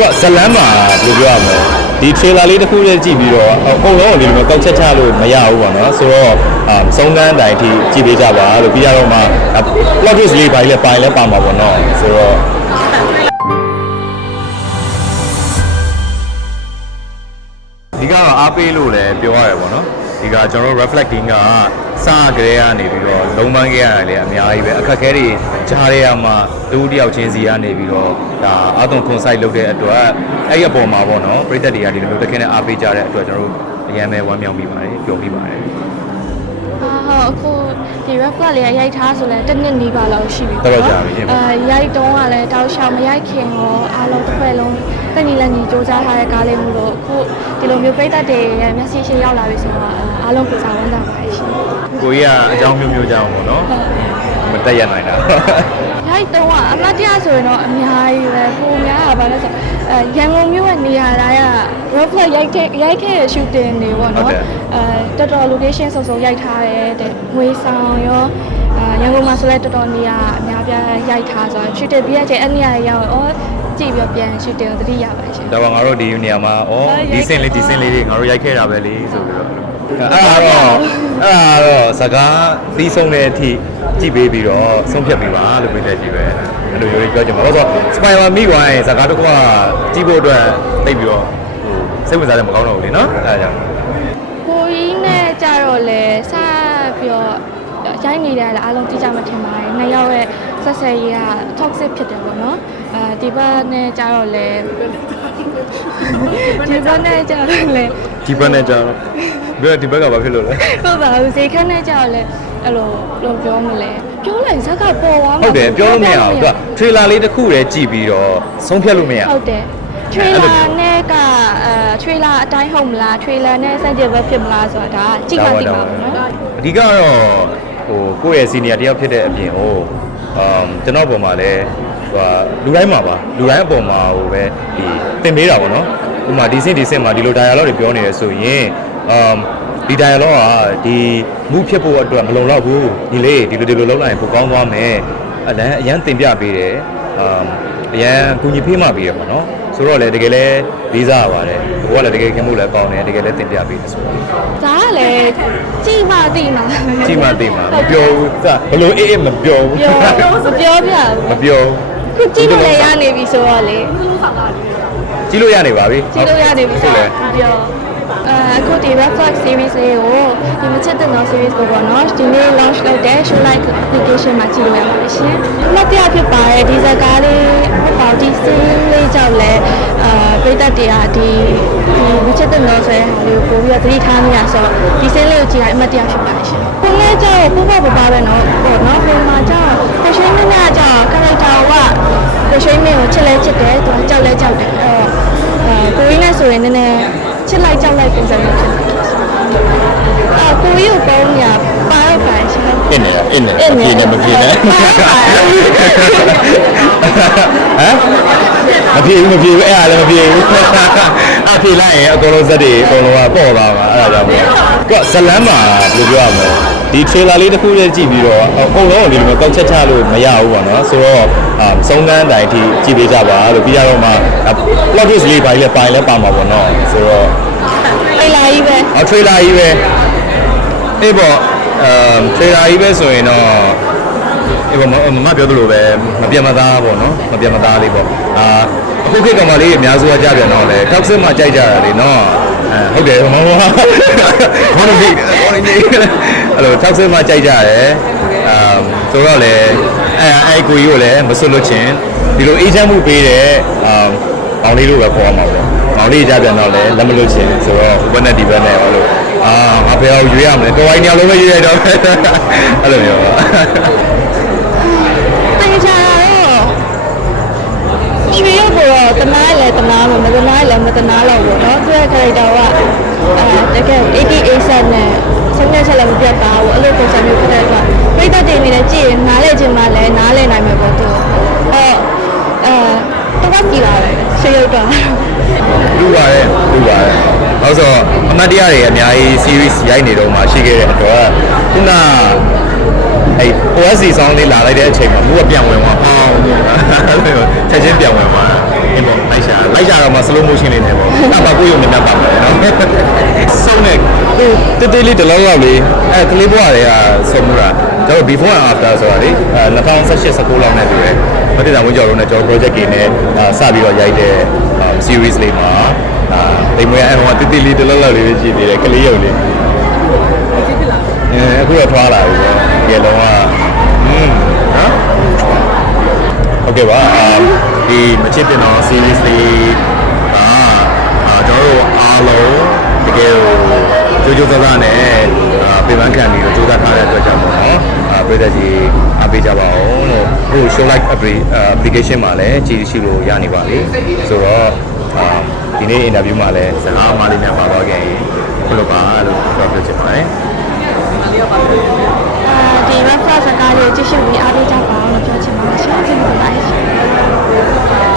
ကဇလန်းမှာဘယ်လိုပြောရမလဲဒီ trailer လေးတစ်ခုလေးကြည့်ပြီးတော့အကုန်လုံးကိုဒီလိုမျိုးကောက်ချက်ချလို့မရဘူးပေါ့နော်ဆိုတော့အာစုံစမ်းတိုင်းအထိကြည့်ပေးကြပါလို့ပြီးရတော့မှ plot twist လေးပိုင်းလည်းပိုင်းလည်းပါမှာပေါ့နော်ဆိုတော့ဒီကတော့အားပေးလို့လည်းပြောရတယ်ပေါ့နော်ဒီကကျွန်တော်တို့ reflecting က စကြဲကနေပြီးတော့လုံးပန်းခဲ့ရတယ်လေအများကြီးပဲအခက်အခဲတွေကြားရမှာတူတယောက်ချင်းစီကနေပြီးတော့ဒါအာသွန်ခွန်ဆိုင်လုပ်တဲ့အတွက်အဲ့ဒီအပေါ်မှာပေါ့နော်ပြည်သက်တွေကဒီလိုမျိုးတခဲနဲ့အားပေးကြတဲ့အတွက်ကျွန်တော်တို့အရင်ပဲဝမ်းမြောက်မိပါတယ်ပျော်မိပါတယ်အာဟုတ်အခုဒီ red flag လေးကရိုက်ထားဆိုလဲတစ်နှစ်နီးပါလောက်ရှိပြီတော်တော်ကြာပြီရှင်အာရိုက်တုံးကလည်းတောက်လျှောက်မရိုက်ခင်ရောအားလုံးတစ်ဖွဲ့လုံး တညီလက်ညီစူးစမ်းထားတဲ့ကားလေးမျိုးလို့အခုဒီလိုမျိုးပြိသက်တွေရဲ့မျက်စိရှိရောက်လာပြီဆိုတော့အာအားလုံးကိုစားဝမ်းသာပါတယ်ရှင်ကိုကြီးကအကြောင်းမျိုးမျိုးကြောင်းပေါ့နော်မတက်ရနိုင်တာရိုက်တုံးကအမတ်တရားဆိုရင်တော့အများကြီးပဲပုံများတာပါလဲဆိုအဲရန်ကုန်မြို့ရဲ့နေရာတိုင်းက red flag ရိုက်ခဲ့ရိုက်ခဲ့တဲ့ shooting တွေပေါ့ဟုတ်နော်တယ်အဲတော်တော် location စုံစုံရိုက်ထားတယ်တဲ့ငွေဆောင်ရောအာ ရန်ကုန်မှာဆိုလဲတော်တော်နေရာအများပြားရိုက်ထားဆိုတော့ shooting ပြီးရတဲ့အဲ့နေရာရောက်အော်ကြည့်ပြီးတော့ပြန် shooting ကိုသတိရပါတယ်ရှင်ဒါပါငါတို့ဒီနေရာမှာဩဟုတ်ရိုက်ဒီစင်လေးခဲ့ဒီစင်လေးတွေငါတို့ရိုက်ခဲ့တာပဲလေဆိုပြီးတော့အဲ့ဒါဟုတ်တော့ပါဘူးအဲ့ဒါတော့စကားပြီးဆုံးတဲ့အထိကြည့်ပေးပြီးတော့ဆုံးဖြတ်ပေးပါလို့ပြောတဲ့ကြီးပဲအဲ့လိုမျိုးလေးပြောချင်ပါတော့ဆို Spider မိသွားရင်စကားတစ်ခုကကြည့်ဖို့အတွက်သိပ်ပြီးတော့ဟိုစိတ်ဝင်စားတယ်မကောင်းတော့ဘူးလေနော်အဲ့ဒါကြောင့်ကိုကြီးနဲ့ကြတော့လေစပြီးတော့ ရိုက်နေတယ်လည်းအားလုံးကြည့်ကြမှထင်ပါတယ်နှစ်ယောက်ရဲ့ဆက်ဆံရေးက toxic ဖြစ်တယ်ပေါ့နော်အဲဒီဘက်နဲ့ကြတော့လေဒီဘက်နဲ့ကြတော့လေဒီဘက်နဲ့ကြာတော့ဘယ်ဒီဘက်ကဘာဖြစ်လို့လဲဟုတ်ပါဘူးဈေးခန်းနဲ့ကြတော့လေအဲ့လိုဘယ်လိုပြောမလဲပြောလိုက်ဇက်ကပေါ်သွားမှာဟုတ်တယ်ပြောလို့မရအောင်သူက trailer လေးတစ်ခုတည်းကြည့်ပြီးတော့ဆုံးဖြတ်လို့မရဟုတ်တယ်အဲ့လို trailer နဲ့ကအဲ trailer အတိုင်းဟုတ်မလား trailer နဲ့စัจ java ဖြစ်မလားဆိုတာဒါကကြည့်မှသိမှာပေါ့နော်အဓိကတော့ ဟိုကိုယ့်ရဲ့ senior တယောက်ဖြစ်တဲ့အပြင်ဟိုအမ်ကျွန်တော်ပုံမှာလည်းဟိုလူတိုင်းမှာပါလူတိုင်းအပေါ်မှာဟိုပဲဒီသင်ပေးတာပေါ့နော်ဥပမာဒီစင်ဒီစင်မှာဒီလို dialogue တွေပြောနေရဆိုရင်အမ်ဒီ dialogue ကဒီမှုဖြစ်ဖို့အတွက်မလုံလောက်ဘူးဒီလေးဒီလိုဒီလိုလုပ်လိုက်ရင်ပိုကောင်းသွားမယ်အလန်းအရန်သင်ပြပေးတယ်အမ်အရန်ကူညီဖေးမှပေးရပါတော့ ဆိုတော့လေတကယ်လဲလေးစားရပါတယ်ဘိုးကလည်းတကယ်ခင်မှုလည်းကောင်းတယ်တကယ်လည်းသင်ပြပေးတယ်ဆိုတော့ဒါကလည်းကြည့်မှသိမှာကြည့်မှသိမှာမပြောဘူးစဘလို့အေးအေးမပြောဘူးပြောမပြောပြမပြောဘူးခုကြည့်လို့လည်းရနေပြီဆိုတော့လေကြည့်လို့ရနေပါပြီကြည့်လို့ရနေပြီဆိုဟုတ်တော့ပြော အဲအခုဒီ reflex series လေးကိုဒီမချစ်တဲ့နော် series ကိုပေါ့နော်ဒီနေ့ launch လုပ်တဲ့ show like application မှာကြည့်လို့ရပါတယ်ရှင်။မှတ်တရဖြစ်ပါရဲ့ဒီဇာတ်ကားလေးဟုတ်ပါဒီ scene လေးကြောင့်လည်းအာပြည်သက်တွေကဒီဒီမချစ်တဲ့နော်ဆိုတဲ့ဟာလေးကိုပို့ပြီးတော့သတိထားနေရဆိုတော့ဒီ scene လေးကိုကြည့်ရင်အမှတ်တရဖြစ်ပါတယ်ရှင်။ကိုလည်းကြောက်ပူပပပပဲနော်ပေါ့နော်ဟိုမှာကြောက်ပရွှေမင်းများကြောက် character ကပရွှေမင်းကိုချစ်လဲချစ်တယ်သူကကြောက်လဲကြောက်တယ် လိုက်ကြောက်လိုက်ပုံစံမျိုးဖြစ်နေတယ်အာကိုရီကိုပေါင်းညာပါတော့ပါရှင်အင်းနေအင်းနေအင်းနေမပြေနဲ့မပြေနဲ့ပါတော့ပါဟမ်မပြေဘူးမပြေဘူးအဲ့ဒါလည်းမပြေဘူးအပြေလိုက်ရင်အကုန်လုံးဇက်တွေအကုန်လုံးကပေါ့သွားမှာအဲ့ဒါကြောင့်မို့ကဇလန်းမှာဘယ်လိုပြောရမလဲဒီ trailer လေးတစ်ခုလေးကြည့်ပြီးတော့အကုန်လုံးကိုဒီလိုမျိုးကောက်ချက်ချလို့မရဘူးပေါ့နော်ဆိုတော့အာစုံစမ်းတိုင်းအထိကြည့်ပေးကြပါလို့ပြီးရတော့မှ plot twist လေးပိုင်းလည်းပိုင်းလည်းပါမှာပေါ့နော်ဆိုတော့အိလာ ကြီးပဲအော် trailer ကြီးပဲအေးပေါ့အမ် trailer ကြီးပဲဆိုရင်တော့အေးပေါ့မမမပြောသလိုပဲမပြတ်မသားပေါ့နော်မပြတ်မသားလေးပေါ့အာအခုခေတ်ကောင်မလေးအများစုကကြပြန်တော့လေ toxic မှာကြိုက်ကြတာလေနော်အဲဟုတ်တယ်မဟုတ်ဘာလို့ဒီဘာလို့ဒီအဲ့လို toxic မှာကြိုက်ကြတယ်အမ်ဆိုတော့လေအဲအဲကိုကြီးကိုလည်းမဆွတ်လို့ချင်းဒီလိုအေးချမ်းမှုပေးတဲ့အမ်ပေါင်လေးလို့ပဲခေါ်ရမှာပေါ့ ပေါင်လေးကြပြန်တော့လေလက်မလို့ချင်းဆိုတော့ဘယ်နဲ့ဒီဘက်နဲ့ဟောလို့အာငါဘယ်အောင်ရွေးရမလဲတော်ဝိုင်းနေအောင်လုံးပဲရွေးရတော့အဲ့လိုမျိုး တေချာတော့ရွှေရုပ်ကတော့တနားလည်းတနားမှာမတနားလည်းမတနားတော့ဘူးเนาะသူရဲ့ character ကအဲတကယ်88ဆက်နဲ့ဆုံးဖြတ်ချက်လည်းမပြတ်ပါဘူးအဲ့လိုပုံစံမျိုးဖြစ်တဲ့အတွက်ပြိတ္တတွေနေနဲ့ကြည့်ရင်နားလဲခြင်းမှလည်းနားလဲနိုင်မှာပေါ့သူအဲအဲတော့ကြည့်လာတယ်ရွှေရုပ်တော့ လူပါတယ်လူပါတယ်။နောက်ဆိုအမတ်တရားတွေအများကြီး series ရိုက်နေတော့မှရှိခဲ့တဲ့အတွက်ခုနအဲ OSC ဆောင်းလေးလာလိုက်တဲ့အချိန်မှာမူကပြန်ဝင်သွားအောင်ချက်ချင်းပြန်ဝင်သွားတာအင်းပေါ့လိုက်ရှာလိုက်ရှာတော့မှ slow motion လေးနဲ့ပေါ့အဲ့မှာကိုယ်ရုံနဲ့ပါမယ်နော်ဆုံးနေကိုတေးသေးလေးတလောက်လောက်လေးအဲကလေးဘွားတွေကဆုံးမှုတာကျွန်တော် before and after ဆိုတာလေအဲ2018 19လောက်နဲ့တူတယ်မတိတာဝင်းကျော်တို့နဲ့ကျွန်တော် project ကြီးနဲ့စပြီးတော့ရိုက်တဲ့ series လေးမှာအာတိမ်မွေးအဲဟိုတေးသေးလေးတလောက်လောက်လေးပဲရှိသေးတယ်ကလေးရုံလေးအဲအခုတော့ထွားလာပြီပေါ့ဒီလုံးကอืมနော်ဟုတ်ကဲ့ပါအာဒီမချစ်တင်တော့ series လေးအာအာကျွန်တော်တို့အားလုံးတကယ်ကိုကြိုးကြိုးစားစားနဲ့အာ ပြန်ပန်းခံပြီးတော့ကြိုးစားထားတဲ့အတွက်ကြောင့်ပေါ့နော်အာပြည်သက်ကြီးအားပေးကြပါအောင်လို့အခု show like application မှာလည်းကြည့်ရှိလို့ရနေပါပြီဆိုတော့အာဒီနေ့ interview မှာလည်းစကားအမှားလေးများပါတော့ခဲ့ရင်ခုလိုပါလို့ပြောပြချင်ပါတယ်အဲဒီ reference စကားလေးကိုကြည့်ရှုပြီးအားပေးကြပါအောင်လို့ပြောချင်ပါတယ်ရှင်ကျေးဇူးတင်ပါတယ်ရှင်